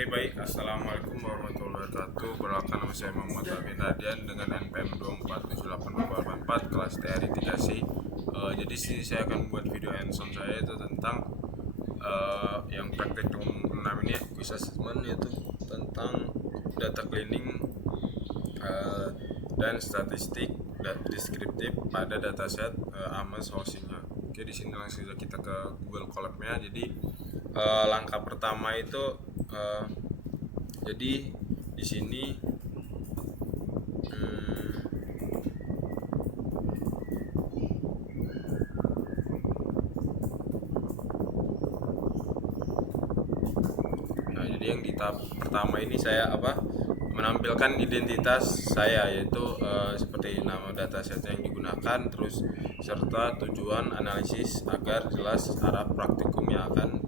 Oke, baik. Assalamualaikum warahmatullahi wabarakatuh. Perkenalkan, nama saya Muhammad Amin Radian dengan NPM 247824 kelas TRI 3C. Jadi sini saya akan buat video hands-on saya itu tentang yang praktikum 6 ini, quiz assessment, yaitu tentang data cleaning dan statistik dan deskriptif pada dataset AMAS housingnya. Oke, di sini langsung saja kita ke Google Colab-nya. Jadi langkah pertama itu jadi di sini jadi yang di tahap pertama ini saya menampilkan identitas saya, yaitu seperti nama dataset yang digunakan, terus serta tujuan analisis agar jelas arah praktikum yang akan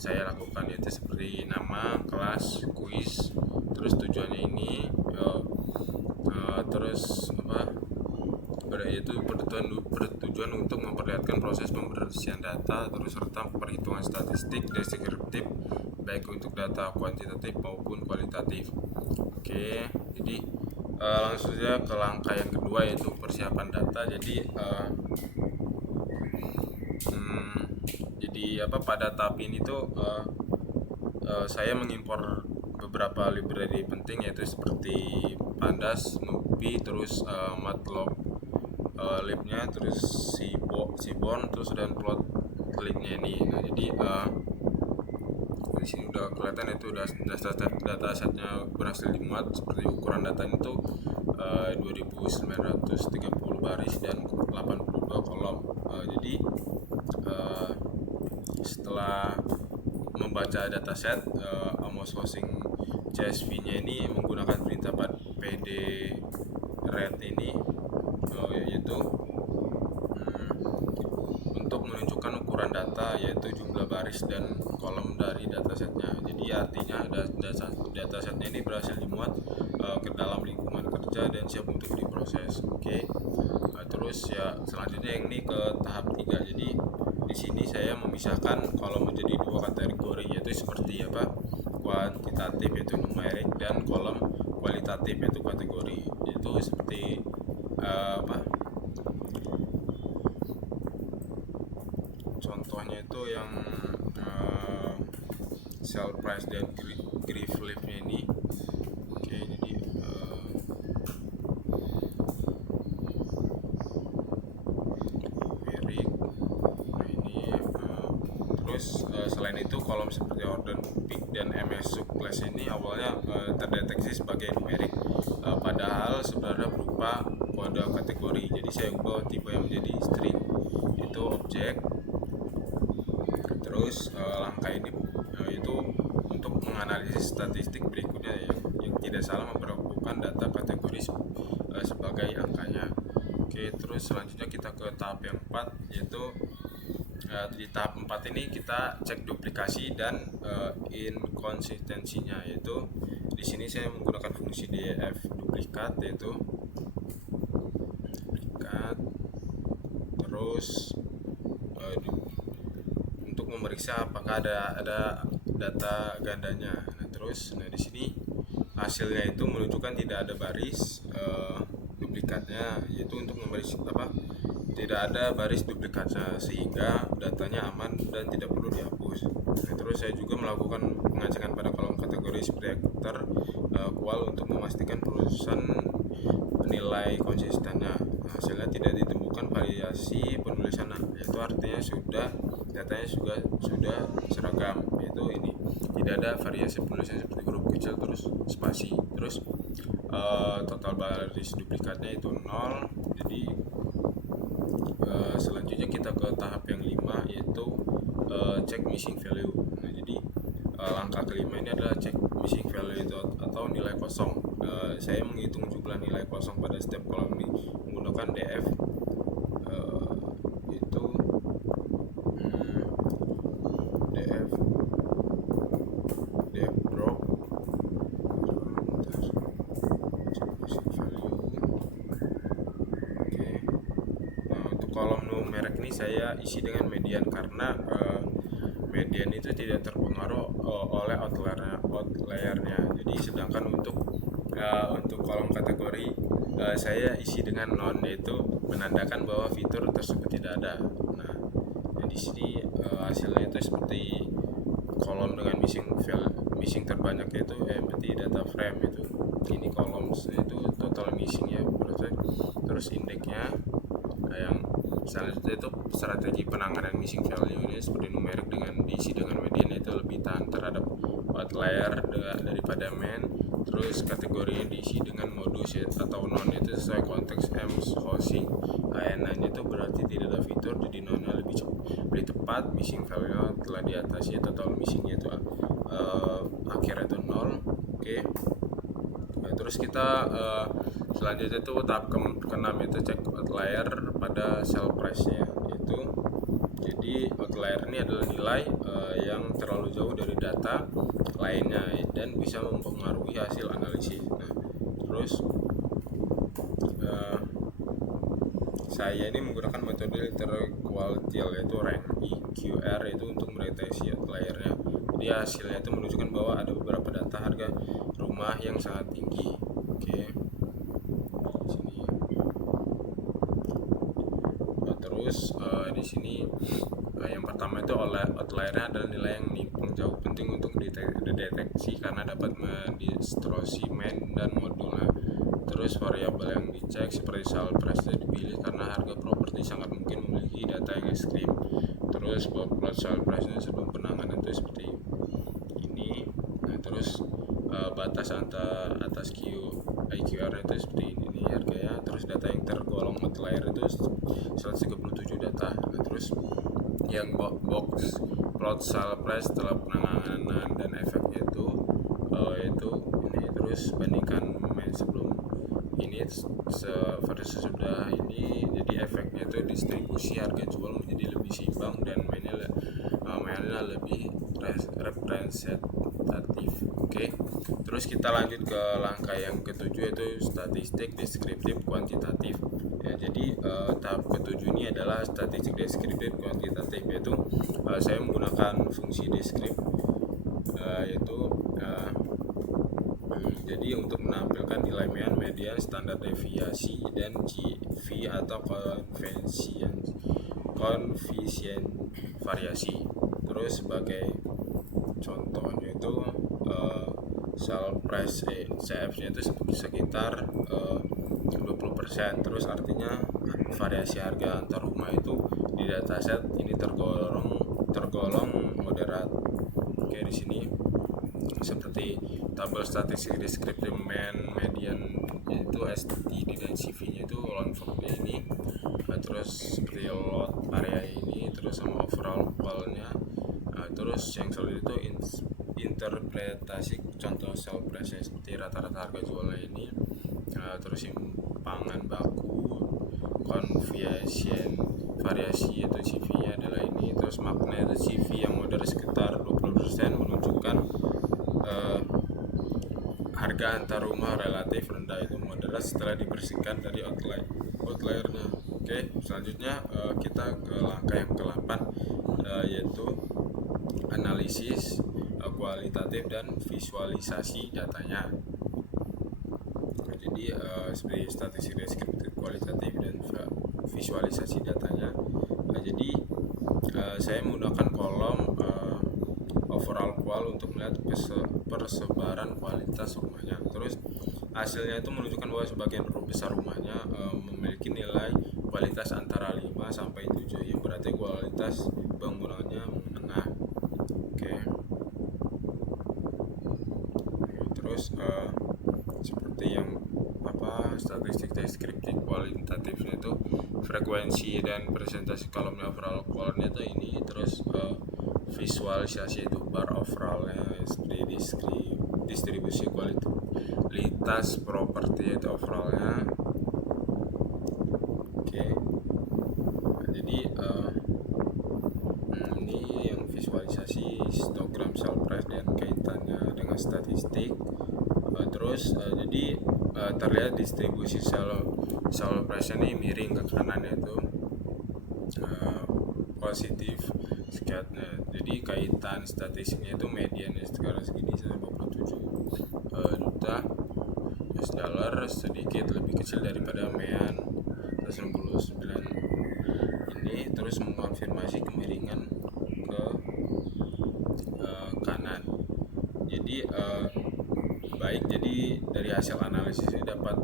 saya lakukan, yaitu seperti nama, kelas, kuis, terus tujuannya ini, terus yaitu bertujuan untuk memperlihatkan proses pembersihan data, terus serta perhitungan statistik deskriptif baik untuk data kuantitatif maupun kualitatif. Oke, jadi langsung saja ke langkah yang kedua, yaitu persiapan data. Jadi pada tahap ini tuh saya mengimpor beberapa library penting, yaitu seperti Pandas, NumPy, terus Matplotlib, terus Seaborn, terus dan Plotly-nya ini. Nah, jadi di sini udah kelihatan itu data setnya berhasil dimuat, seperti ukuran datanya itu 2930 baris dan 82 kolom. Jadi setelah membaca dataset, AMOS Housing CSV-nya ini menggunakan perintah pd read ini, yaitu untuk menunjukkan ukuran data, yaitu jumlah baris dan kolom dari datasetnya. Jadi artinya datasetnya ini berhasil dimuat ke dalam lingkungan kerja dan siap untuk diproses. Oke. Terus ya selanjutnya yang ini ke tahap 3. Jadi di sini saya memisahkan kolom menjadi dua kategori, yaitu seperti kuantitatif, yaitu numerik, dan kolom kualitatif, yaitu kategori. Itu seperti contohnya itu yang sell price dan grief leave-nya ini. Oke, jadi terus selain itu kolom seperti order pick dan MS class ini awalnya terdeteksi sebagai numerik, padahal sebenarnya berupa kode kategori. Jadi saya ubah tipe yang menjadi string, itu objek. Terus langkah ini itu untuk menganalisis statistik berikutnya yang tidak salah memperlakukan data kategori sebagai angkanya. Oke, terus selanjutnya kita ke tahap yang 4, yaitu di tahap 4 ini kita cek duplikasi dan inkonsistensinya, yaitu di sini saya menggunakan fungsi def duplikat, yaitu duplikat, terus untuk memeriksa apakah ada data gandanya. Nah, di sini hasilnya itu menunjukkan tidak ada baris duplikatnya, yaitu untuk memeriksa tidak ada baris duplikatnya, sehingga datanya aman dan tidak perlu dihapus. Nah, terus saya juga melakukan pengecekan pada kolom kategori seperti aktor kual untuk memastikan penulisan nilai konsistennya. Hasilnya tidak ditemukan variasi penulisan, yaitu artinya datanya sudah seragam, yaitu ini tidak ada variasi penulisan seperti huruf kecil terus spasi. Terus total baris duplikatnya itu 0. Jadi selanjutnya kita ke tahap yang 5, yaitu cek missing value. Nah, jadi langkah kelima ini adalah cek missing value itu atau nilai kosong. Saya menghitung jumlah nilai kosong pada setiap kolom ini menggunakan df itu df drop missing value. Oke. Nah, untuk kolom numerik ini saya isi dengan median, karena median itu tidak terpengaruh oleh outliernya. Jadi sedangkan untuk kolom kategori saya isi dengan non, yaitu menandakan bahwa fitur tersebut tidak ada. Nah, di sini hasilnya itu seperti kolom dengan missing terbanyak yaitu berarti data frame itu. Ini kolom itu total missing ya, terus indeksnya. Yang selanjutnya itu strategi penanganan missing value ini seperti numerik dengan diisi dengan median, itu lebih tahan terhadap outlier daripada main. Terus kategorinya diisi dengan modus atau non, itu sesuai konteks hosting. ANA-nya itu berarti tidak ada fitur, jadi nonnya lebih tepat. Missing value telah di atas, ya total missingnya itu akhirnya itu 0. Oke. Nah, terus kita selanjutnya itu tahap ke-6 itu cek outlier pada sell price-nya itu. Jadi outlier ini adalah nilai yang terlalu jauh dari data lainnya dan bisa mempengaruhi hasil analisis. Nah, terus saya ini menggunakan metode literal qualtial yaitu rank EQR itu untuk mendeteksi outliernya. Jadi hasilnya itu menunjukkan bahwa ada beberapa data harga rumah yang sangat tinggi. Oke. Sini. Nah, terus di sini yang pertama itu outliernya adalah nilai yang nimpang jauh, penting untuk dideteksi karena dapat mendistorsi main dan modul. Nah, terus variabel yang dicek seperti sale price dipilih karena harga properti sangat mungkin memiliki data yang ekstrim. Terus plot sale price-nya sebelum penanganan itu seperti ini. Nah, terus batas atas IQR itu seperti ini harganya. Terus data yang tergolong outlier itu 137 data. Nah, terus yang box plot sale price setelah penanganan dan efeknya itu ini. Terus bandingkan main sebelum ini versus sudah ini, jadi efeknya itu distribusi harga jual menjadi lebih seimbang dan mainnya lebih representatif. Oke. Terus kita lanjut ke langkah yang ketujuh, yaitu statistik deskriptif kuantitatif ya. Jadi tahap ketujuh ini adalah statistik deskriptif kuantitatif, yaitu saya menggunakan fungsi deskrip yaitu jadi untuk menampilkan nilai median, standar deviasi, dan CV atau koefisien variasi. Terus sebagai contohnya itu sale price CF-nya itu sekitar 20%. Terus artinya variasi harga antar rumah itu di dataset ini tergolong moderat. Oke, di sini seperti tabel statistik deskriptif median itu STD dan CV-nya itu long form-nya ini. Terus seperti lot area ini, terus sama overall qual-nya. Terus yang selanjutnya itu interpretasi contoh sale price seperti rata-rata harga jualnya ini. Terus simpangan baku, koefisien variasi itu CV-nya adalah ini. Terus makna itu CV yang moderat sekitar 20% menunjukkan harga antar rumah relatif rendah itu moderat setelah dibersihkan dari outliernya. Oke, selanjutnya kita ke langkah yang ke-8 yaitu analisis kualitatif dan visualisasi datanya. Jadi seperti statistik deskriptif kualitatif dan visualisasi datanya. Jadi saya menggunakan kolom overall qual untuk melihat persebaran kualitas rumahnya. Terus hasilnya itu menunjukkan bahwa sebagian besar rumahnya memiliki nilai kualitas antara 5 sampai 7, yang berarti kualitas bangunannya menengah. Oke. Terus seperti yang statistik deskriptif kualitatifnya itu frekuensi dan presentasi kolomnya overall qualnya itu ini. Terus visualisasi itu bar overallnya seperti distribusi kualitas properti itu overallnya. Oke. Jadi ini yang visualisasi histogram sale price dan kaitannya dengan statistik. Terus jadi terlihat distribusi sale price ini miring ke kanan, itu positif sekian. Jadi kaitan statistiknya itu median sekarang segini sedikit lebih kecil daripada mean 169 ini, terus mengonfirmasi kemiringan ke kanan. Jadi baik, jadi dari hasil analisis ini dapat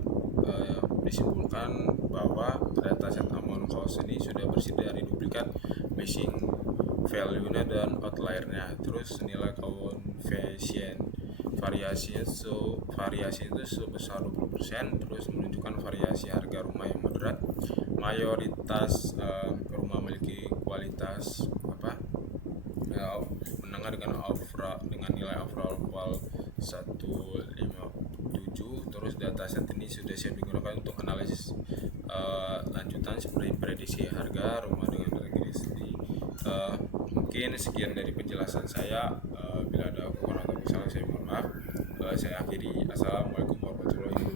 disimpulkan bahwa dataset amount cost ini sudah bersih dari duplikat, missing value-nya dan outlier-nya. Terus nilai koefisien variasi itu sebesar 20%, terus menunjukkan variasi harga rumah yang moderat. Mayoritas rumah memiliki kualitas menengah dengan nilai overall 157. Terus dataset ini sudah siap digunakan untuk analisis lanjutan seperti prediksi harga rumah dengan regresi. Mungkin sekian dari penjelasan saya. Bila ada kekurangan atau kesalahan saya mohon maaf. Saya akhiri. Assalamualaikum warahmatullahi wabarakatuh.